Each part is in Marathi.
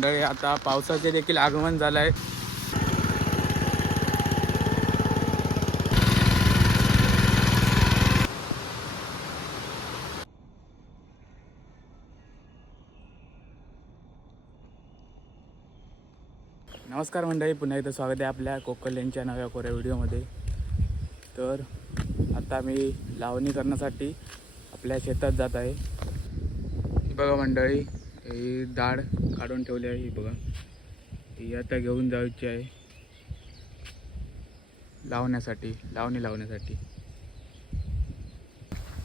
मंडळी आता पावसाचे देखील आगमन झालं आहे. नमस्कार मंडळी, पुन्हा एकदा स्वागत आहे आपल्या कोकल यांच्या नव्या कोऱ्या व्हिडिओमध्ये. तर आता मी लावणी करण्यासाठी आपल्या शेतात जात आहे. ही बघा मंडळी, ही दाढ काढून ठेवली आहे. ही बघा, ही आता घेऊन जायची आहे लावणी लावण्यासाठी.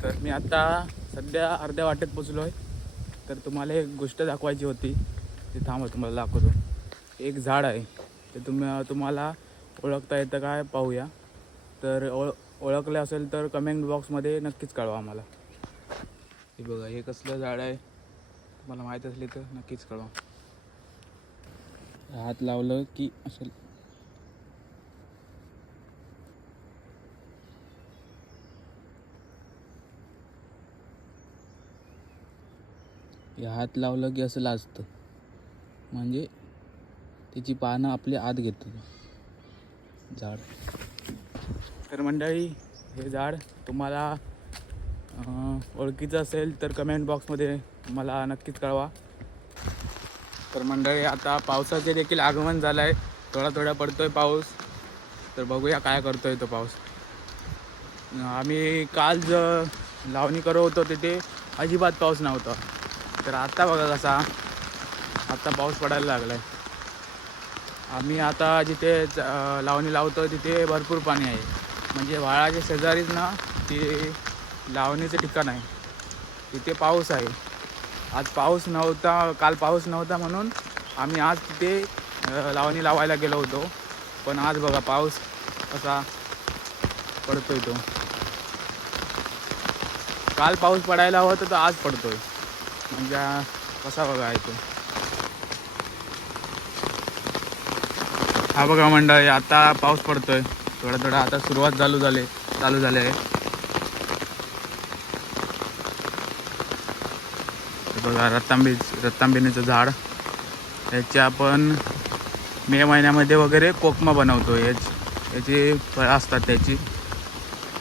तर मी आता सध्या अर्ध्या वाटेत पोचलो आहे. तर तुम्हाला एक गोष्ट दाखवायची होती, ती थांबा तुम्हाला दाखवतो. एक झाड आहे, ते तुम्हाला ओळखता येतं काय पाहूया. तर ओळखलं असेल तर कमेंट बॉक्समध्ये नक्कीच कळवा आम्हाला. हे बघा, हे कसलं झाड आहे तुम्हाला माहीत असले तर नक्कीच कळवा. हात लावलं की असेल. हात लावलं की असं लाजतं, म्हणजे त्याची पानं आपले आत घेतात झाड. तर मंडळी, हे झाड तुम्हाला ओळखीचं असेल तर कमेंट बॉक्समध्ये मला नक्कीच कळवा. तर मंडळी, आता पावसाचे देखील आगमन झालं आहे. थोडा पडतो आहे पाऊस. तर बघूया काय करतो आहे तो पाऊस. आम्ही काल लावणी करत होतो तिथे अजिबात पाऊस नव्हता. तर आता बघा कसा आता पाऊस पडायला लागला आहे. आम्ही आता जिथे लावणी लावतो तिथे भरपूर पाणी आहे. म्हणजे व्हाळाच्या शेजारीच ना ते लावणीचं ठिकाण आहे, तिथे पाऊस आहे. आज पाऊस नव्हता, काल पाऊस नव्हता म्हणून आम्ही आज तिथे लावणी लावायला गेलो होतो. पण आज बघा पाऊस कसा पडतोय तो. काल पाऊस पडायला हवा तर आज पडतोय, म्हणजे कसा बघा आहे तो. हा बघा मंडळी, आता पाऊस पडतोय थोडा. आता सुरुवात चालू झाली आहे. बघा, रतांबेनीचं झाड, याचे आपण मे महिन्यामध्ये वगैरे कोकमा बनवतो. याची फळं असतात त्याची.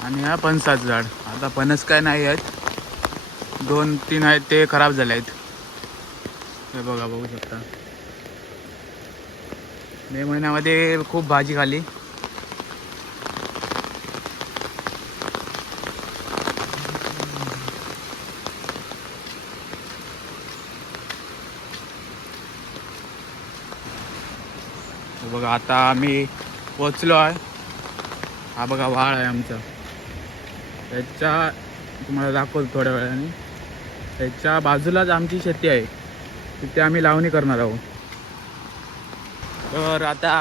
आणि हा फणसाचं झाड, आता फणस काय नाही आहेत, 2-3 आहेत ते खराब झाले आहेत. हे बघा, बघू शकता. मे महिन्यामध्ये खूप भाजी खाली. बघा, आता आम्ही पोचलो आहे. हा बघा व्हाळ आहे आमचा. त्याच्या तुम्हाला दाखवतो थोड्या वेळाने. त्याच्या बाजूलाच आमची शेती आहे, तिथे आम्ही लावणी करणार आहोत. तर आता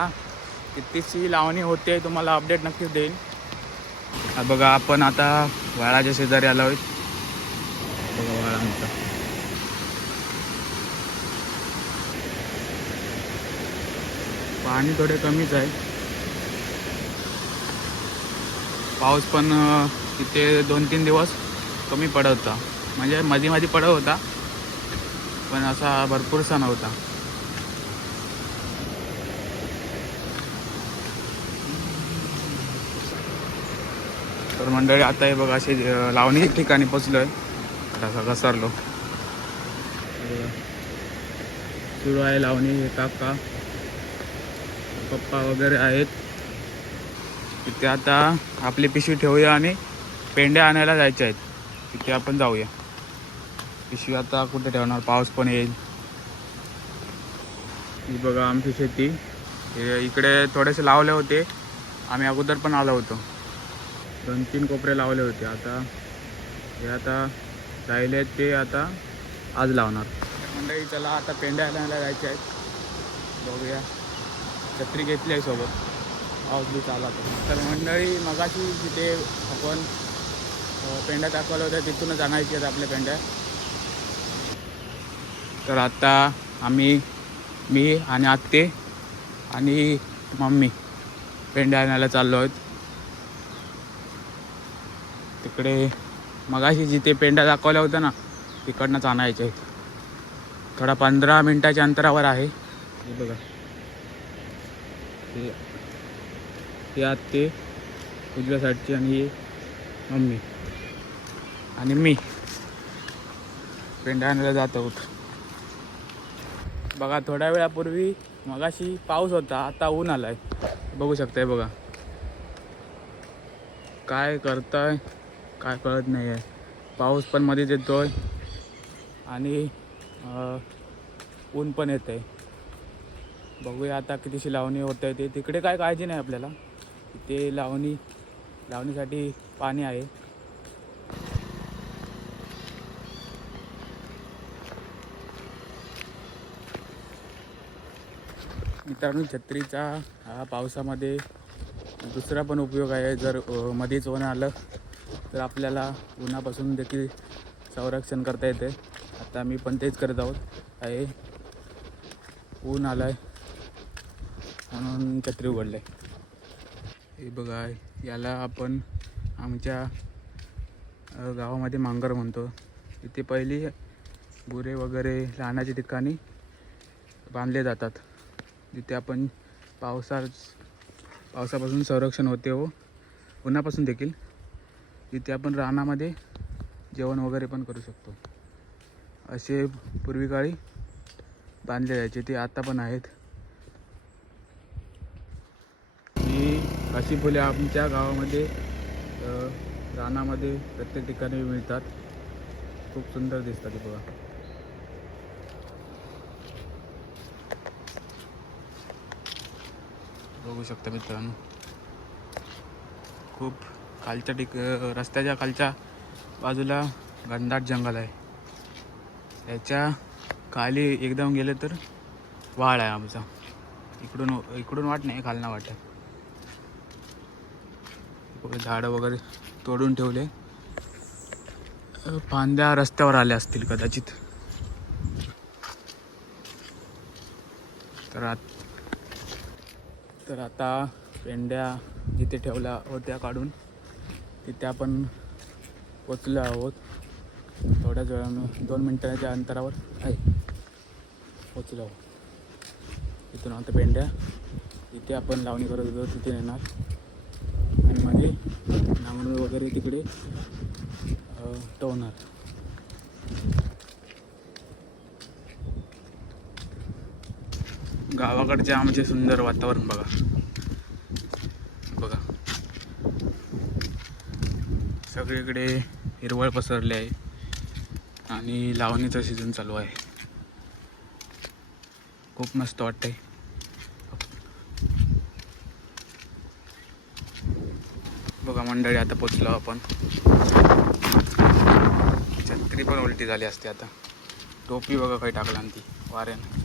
कितीशी लावणी होते तुम्हाला अपडेट नक्कीच देईन. हा बघा, आपण आता व्हाळाच्या शेजारी आलो आहोत. बघा व्हाळा आमचा. पाणी थोडे कमीच आहे. पाऊस पण तिथे 2-3 दिवस कमी पडत होता, म्हणजे मध्ये पडत होता, पण असा भरपूरसा नव्हता. तर मंडळी, आता हे बघा असे लावणी ठिकाणी पोचलो आहे. तसा घसरलो. सुरू आहे लावणी. हे काका पप्पा वगैरे आहेत तिथे. आता आपली पिशवी ठेवूया आणि पेंड्या आणायला जायच्या आहेत. तिथे आपण जाऊया. पिशवी आता कुठे ठेवणार, पाऊस पण येईल. ही बघा आमची शेती. इकडे थोडेसे लावले होते, आम्ही अगोदर पण आलो होतो. 2-3 कोपरे लावले होते. आता राहिले ते आता आज लावणार. मंडळी, चला आता पेंड्या आणायला जायचे आहेत. बघूया. छत्री घेतली आहे सोबत, पाऊस बी चालला तर. मंडळी, मगाशी जिथे आपण पेंड्या दाखवल्या होत्या तिथूनच आणायची आहेत आपल्या पेंड्या. तर आता मी आणि आत्ते आणि मम्मी पेंड्या आणायला चाललो आहोत. तिकडे मगाशी जिथे पेंड्या दाखवल्या होत्या ना, तिकडनंच आणायच्या आहेत. थोडा 15 मिनिटाच्या अंतरावर आहे. हे बघा, हे आत्ते उजव्या साईडची आणि ही मम्मी आणि मी पेंढा आणायला जात आहोत. बघा थोड्या वेळापूर्वी मगाशी पाऊस होता, आता ऊन आलाय. बघू शकताय बघा, काय करताय काय कळत नाही आहे. पाऊस पण मध्येच येतोय आणि ऊन पण येत आहे. बघूया आता कितीशी लावणी होत आहे. ते तिकडे काय काळजी नाही आपल्याला, ते लावणीसाठी पाणी आहे. मित्रांनो, छत्रीचा हा पावसामध्ये दुसरा पण उपयोग आहे. जर मध्येच ऊन आलं तर आपल्याला उन्हापासून देखील संरक्षण करता येते. आता मी पण तेच करत आहे. ऊन आलं आहे म्हणून छत्री उघडलं आहे. हे बघा, याला आपण आमच्या गावामध्ये मांगर म्हणतो. इथे पहिली गुरे वगैरे लहानाच्या ठिकाणी बांधले जातात, जिथे आपण पावसापासून संरक्षण होते व उन्हापासून देखील. तिथे आपण रानामध्ये जेवण वगैरे पण करू शकतो. असे पूर्वी काळी बांधले जायचे, ते आता पण आहेत. ही अशी फुले आमच्या गावामध्ये रानामध्ये प्रत्येक ठिकाणी मिळतात. खूप सुंदर दिसतात ते बघा. बघू शकता मित्रांनो, खूप रस्त्याच्या खालच्या बाजूला घनदाट जंगल आहे. याच्या खाली एकदम गेले तर वाड आहे आमचा. इकडून वाट नाही, खालना वाट आहे. झाडं वगैरे तोडून ठेवले, फांद्या रस्त्यावर आल्या असतील कदाचित. तर आता पेंड्या जिथे ठेवल्या होत्या काढून तिथे आपण पोचलो आहोत. थोड्याच वेळानं 2 मिनिटांच्या अंतरावर आहे पोचलो आहोत. इथून आता पेंड्या इथे आपण लावणी करत होतो तिथे नेणार आणि मध्ये नांगरून वगैरे तिकडे टवणार. गावाकडचे आमचे सुंदर वातावरण बघा. सगळीकडे हिरवळ पसरली आहे आणि लावणीचं सीझन चालू आहे. खूप मस्त वाटतंय. बघा मंडळी, आता पोचलो आपण. छत्री पण उलटी झाली असते आता. टोपी बघा काही टाकला ती वाऱ्याने.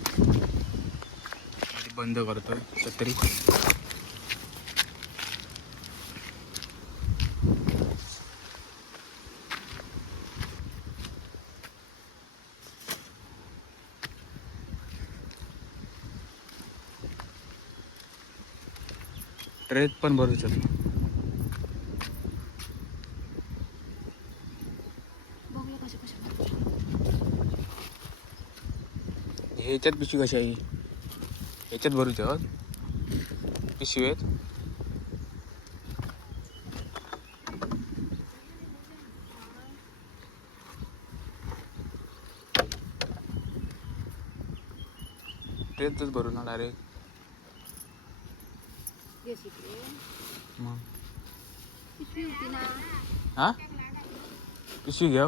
बंद करतोय छत्री. ट्रेत पण भरू शकतो. ह्याच्यात पिशवी कशी आहे? ह्याच्यात भरूच्या पिशवी आहेत. ट्रेतच भरू ना डायरेक्ट. मग हा पिशवी घ्या.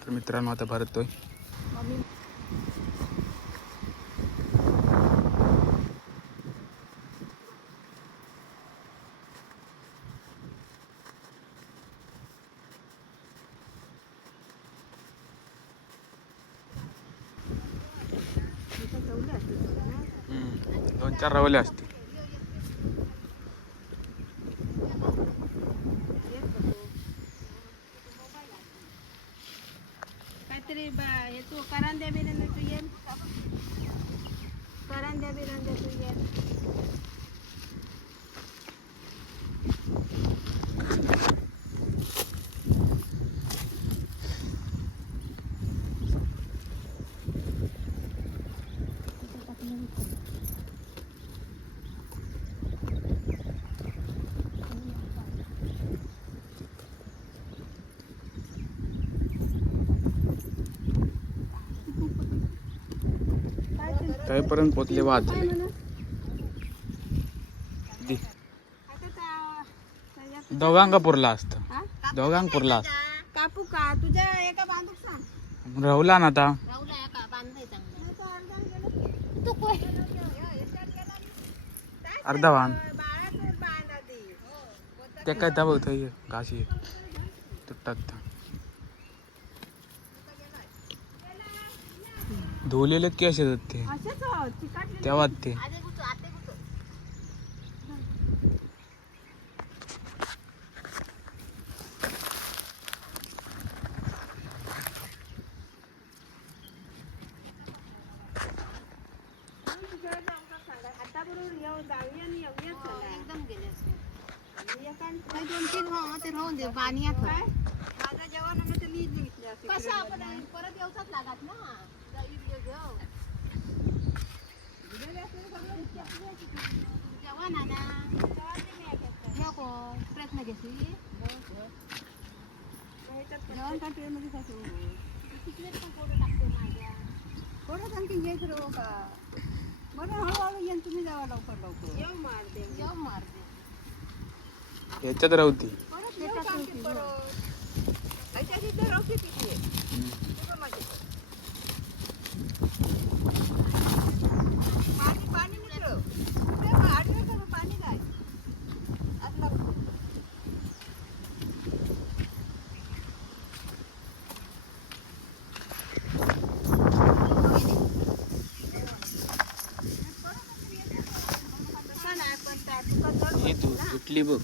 तर मित्रांनो, आता भरतोय. दोन चार रवले असते. करंजा बिरंजा तुझ्या काहीपर्यंत पोचले वाद काय झाले. म्हणा दे. आता त्या दोघांका पुरला असतं. हा? दोघांक पुरला असतं. कापू का तुझ्या एका बांधूक सांग राहुला ना आता राहुला का बांधाय चांगला तो अर्धा गेला तू कोण अर्धा वाहन बाळा तू बांधा दे ते काय दाबव थंय घाशी तुटतात. धुवलेले केस येतात ते असेच चिकाटले तेव्हा ते आते गुतो आता बरोबर येऊ जाऊया आणि येऊयाच चला एकदम गेले असते नाही दोन तीन हो ते राहून दे पाणी काय माझा जेवण आम्ही ते लीज घेतली असते कसं आपण परत येऊचाच लागत ना जेवण आहे ना नको प्रयत्न घेतली जेवण का ट्रेनमध्ये खातो तिकडे पण फोटो टाकते माझ्या फोटो आणखी घ्यायचं रो का बरं हळूहळू येईन तुम्ही जावा लवकर लवकर येऊ मारते याच्यात राहती. परत येऊ का आणखी परत अच्छा तिथे राहते तिथे पाणी मित्र आडवे करू पाणी काय असला ही तू तुटली बघ.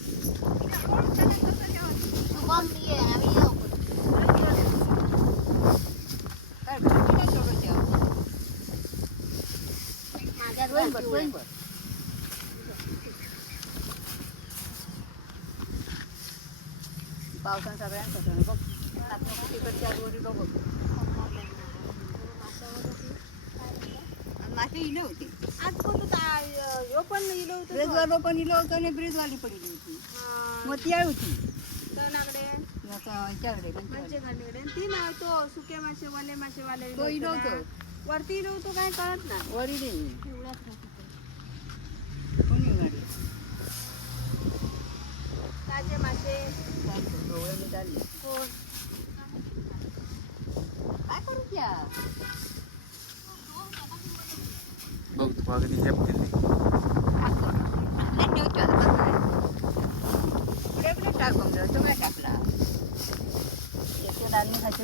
पावसान सगळ्यांकडे बघ तिकडच्या गोरी बघ मासे इले होते आज कोणतं पण इलं होतं ब्रिजवालो पण इलं होतं आणि ब्रिजवाली पण इली होती मग ती होती ह्याच्याकडे ती ना तो सुके मासे वाले मासेवाले तो इलो होतो वरती इलो होतो काय कळत ना वरी कोणी गाडी ताजे मासे काय करू क्या बघ तू अगदी जप केली. टाकला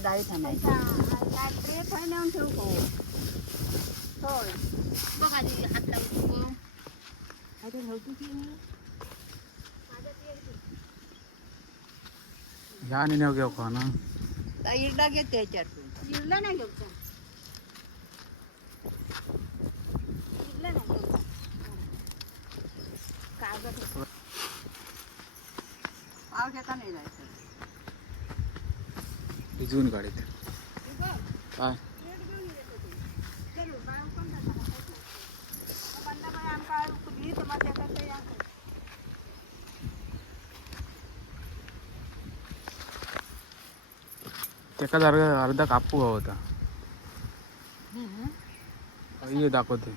डाळी थांबायचा नेऊन ठेवू होय बघ आधी हात लावतो ह्या आणि नेव घेऊ का ना इरडा घेते याच्यात इरला नाही घेऊ पाव घेता नाही जायचं भिजवून काढीत काय त्याका अर्धा कापू हवा होता. ये दाखवते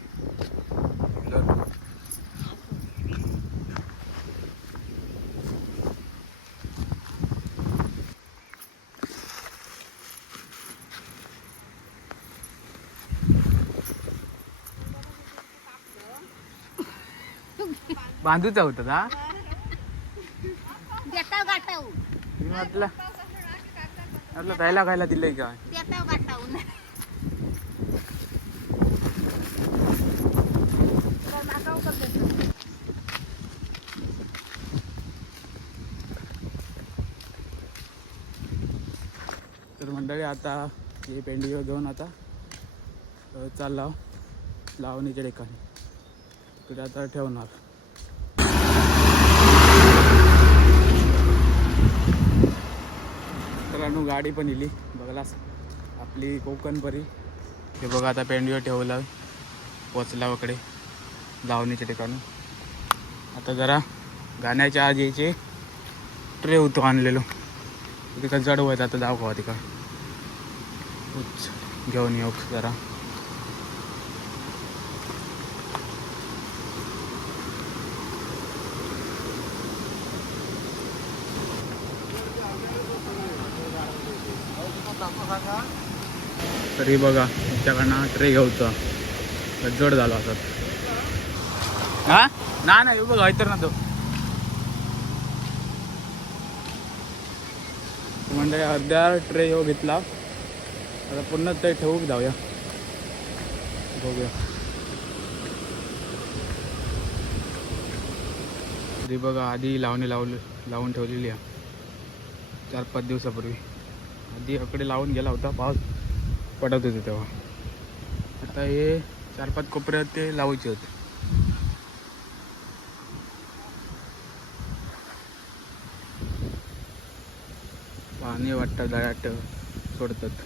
बांधूचा होता का मी म्हटलं जायला खायला दिलंय का तर मंडळी आता हे पेंडीवर जाऊन आता चालला लावणीच्या ठिकाणी तिकडे आता ठेवणार. मित्रांनो गाडी पण इली बघलास आपली कोकणपरी. हे बघा आता पेंडीवर ठेवलं पोचला वकडे लावणीच्या ठिकाणी. आता जरा गाण्याच्या आज यायचे ट्रे होतो आणलेलो तिकडे जड होत आता जाऊ का तिकडं घेऊन येऊ जरा. तरी बघा तुमच्याकडनं ट्रे घेऊचा जड झालो असत. हा ना ना येऊ बघा तर ना तो म्हणजे अर्ध्या ट्रे येऊ घेतला आता पुन्हा ते ठेवूक जाऊया बघूया. तरी बघा आधी लावणी लावून ठेवलेली आहे 4-5 दिवसापूर्वी. आधी इकडे लावून गेला होता पाऊस पडत होते तेव्हा. आता हे 4-5 कोपऱ्यात ते लावायचे होते. पाणी वाटतं दळाट सोडतात.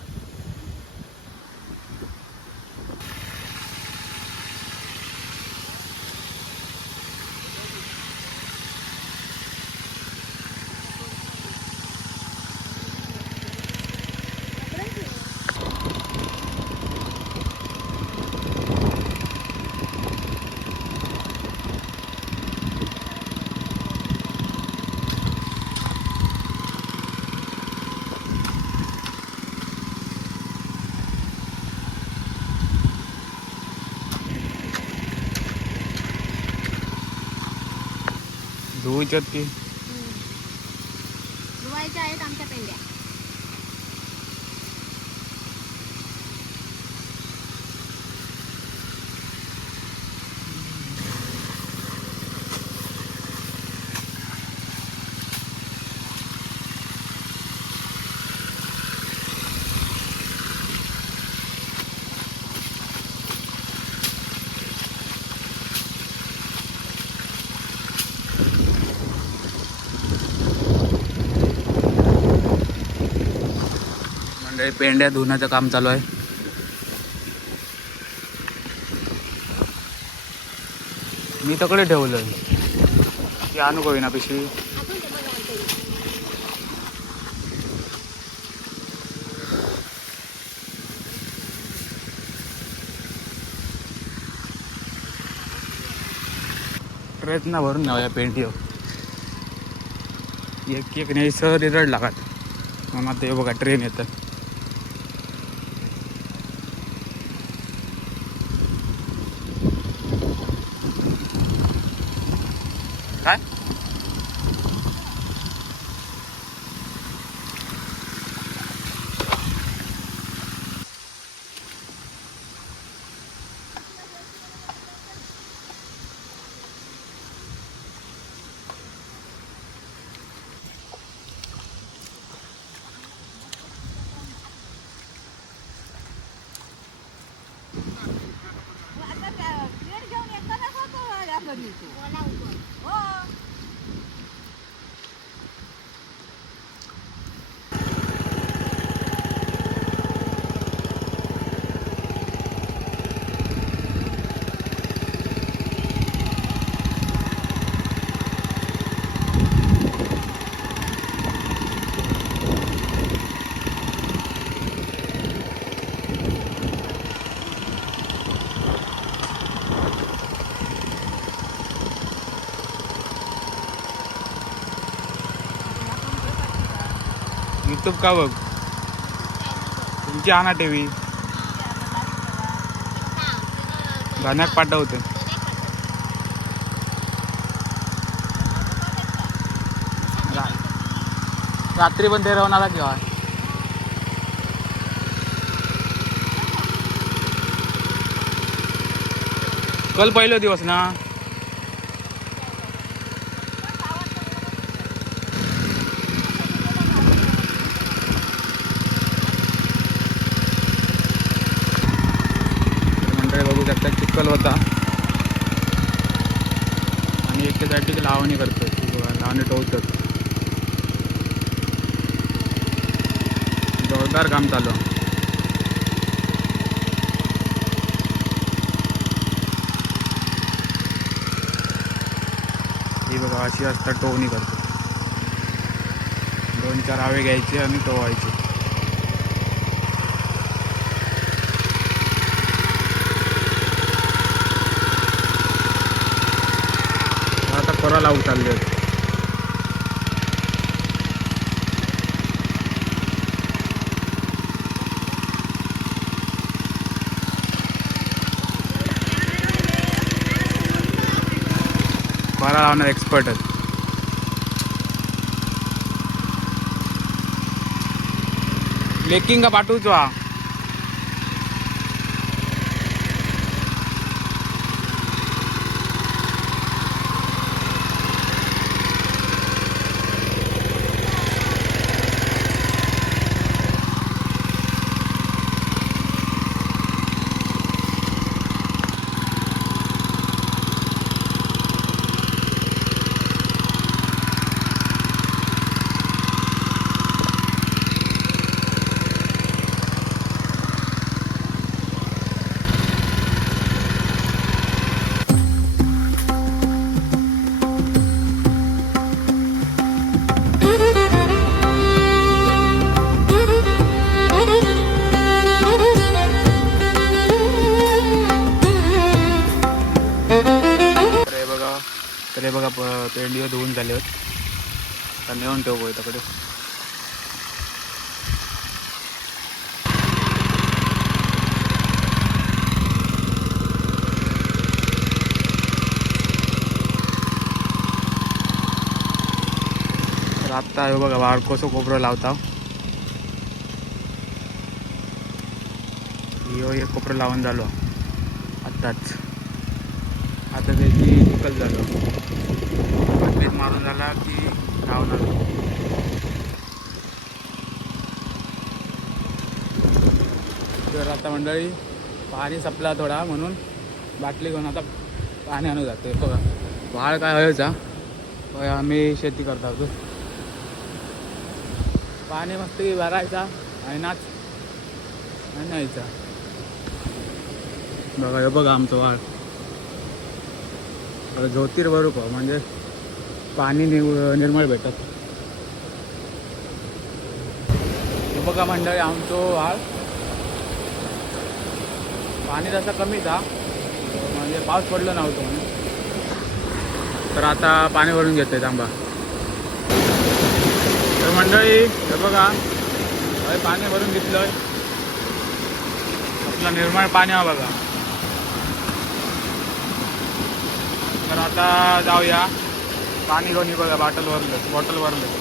धुवायच्यात की धुवायच्या आहेत आमच्या पेंड्या. पेंड्या धुण्याचं काम चालू आहे. मी तकडे ठेवलंय की आणू का ना पिशवी. प्रयत्न भरून न्यावया पेंटी एक एक नाही सर रड लागत मग आता हे बघा ट्रेन येतात. काय यूट्यूब का बघ तुमची आणा टीव्ही गाण्याक पाठवते. रात्री पण ते राहणार किंवा कल पहिला दिवस ना. मंडळी बघू शकतात चिखल होता आणि एके साईडची लावणी करतात बघा, लावणी टोचतात. जोरदार काम चालू. ही बघा अशी असतात टोवणी करतात. 2-4 आवे घ्यायचे आणि टोवायचे. आता कोरा लावू चालले आहेत. कोरा लावणार एक्सपर्ट आहेत. लेकिंग का पाठवतो हा. तर हे बघा पेंडीवर धुवून झाले होत. तर नेऊन ठेवू इकडे. तर आत्ता हे बघा वाळकोसं कोपरं लावता. ह्यो एक कोपरं लावून झालो आत्ताच. आता त्याची चिखल झालं. पीठ मारून झाला की लावणार. तर आता मंडळी पाणी संपला थोडा म्हणून बाटली घेऊन आता पाणी आणू जातो. बघा वाळ काय व्हायचा आम्ही शेती करत होतो. पाणी मस्त भरायचा आणि नाच आणि न्यायचा. बघा हे बघा आमचं वाळ ज्योतिर्वरूप म्हणजे पाणी निर्मळ भेटत. हे बघा मंडळी आमचं वाळ पाणी जसं कमी था म्हणजे पाऊस पडलो नव्हतो म्हणून. तर आता पाणी भरून घेतोय थांबा. तर मंडळी हे बघा पाणी भरून घेतलंय. आपलं निर्मळ पाणी हा बघा. तर आता जाऊया पाणी घेऊन. बघा बॉटल भरलं.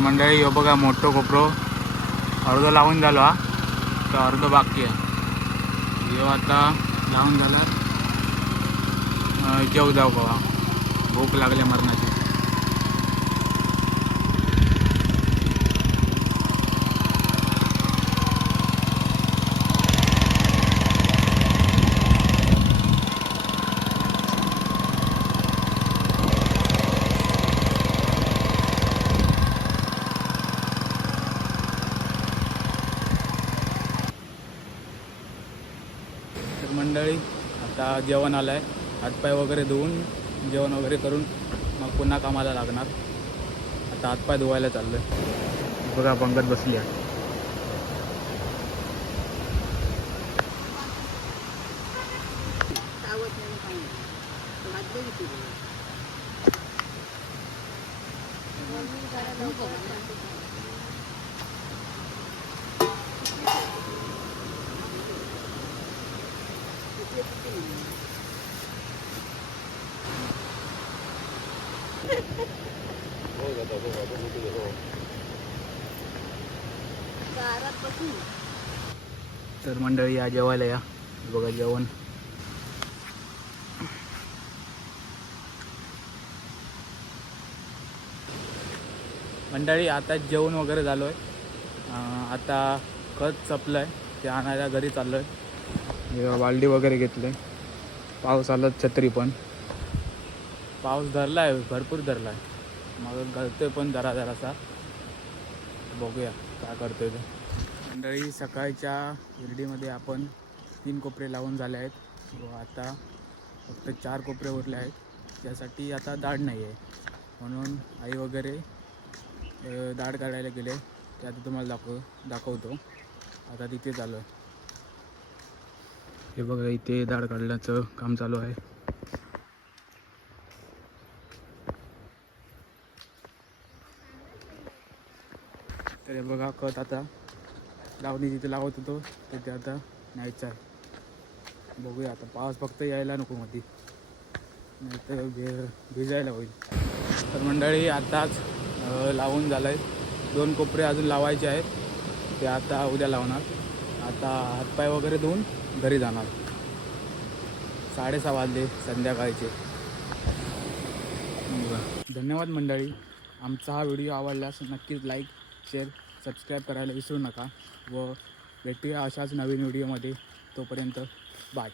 मंडळी ह्यो बघा मोठं कोपरो अर्ध लावून झालो हा. तर अर्ध बाकी आहे. ह्यो आता लावून झाला. जेव जाऊ बघा भूक लागल्या मरणाची. मंडळी आता जेवण आलं आहे, हातपाय वगैरे धुवून जेवण वगैरे करून मग पुन्हा कामाला लागणार. आता हातपाय धुवायला चाललो आहे. बघा पंगत बसली आहे. तर मंडळी या जेवायला या. बघा जेवण. मंडळी आता जेवण वगैरे झालो आहे. आता खत संपलं आहे, ते आणायला घरी चाललो आहे. बालदी वगैरे घेतलं आहे. पाऊस आला, छत्री पण पाऊस धरला आहे, भरपूर धरला आहे. मग गळतोय पण जरासा. बघूया काय करतोय ते. मंडळी सकाळच्या हिरडीमध्ये आपण 3 कोपरे लावून झाले आहेत व आता फक्त 4 कोपरे उरले आहेत. त्यासाठी आता दाढ नाही आहे, म्हणून आई वगैरे दाढ काढायला गेले. ते आता तुम्हाला दाखवतो. आता तिथे चालू आहे. हे बघा इथे दाढ काढण्याचं काम चालू आहे. तर हे बघा खत आता लावणी जिथे लावत होतो तिथे आता न्यायचं आहे. बघूया आता. पाऊस फक्त यायला नको मध्ये, नाही तर भिजायला होईल. तर मंडळी आताच लावून झालं आहे. 2 कोपरे अजून लावायचे आहेत, ते आता उद्या लावणार. आता हातपाय वगैरे धुवून घरी जाणार. 6:30 वाजले संध्याकाळचे. धन्यवाद मंडळी. आमचा हा व्हिडिओ आवडल्यास नक्कीच लाईक, शेअर, सबस्क्राईब करायला विसरू नका व भेटूया अशाच नवीन व्हिडिओमध्ये. तोपर्यंत बाय.